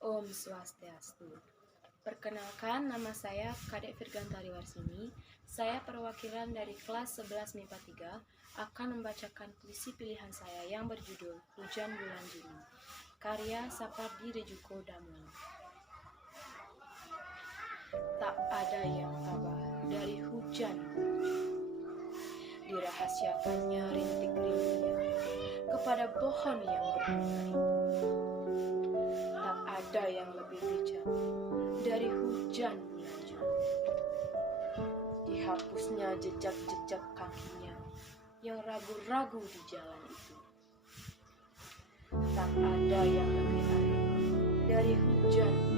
Om Swastiastu. Perkenalkan, nama saya Kadek Virgantari Warsini. Saya perwakilan dari kelas 11 MIPA 3 akan membacakan puisi pilihan saya yang berjudul Hujan Bulan Juli, karya Sapardi Djoko Damono. Tak ada yang tabah dari hujan bulan Juli, dirahasiakannya rintik rindunya kepada pohon yang berbunga itu. Tak ada yang lebih bijak dari hujan bulan Juli, dihapusnya jejak-jejak kakinya yang ragu-ragu di jalan itu. Tak ada yang lebih arif dari hujan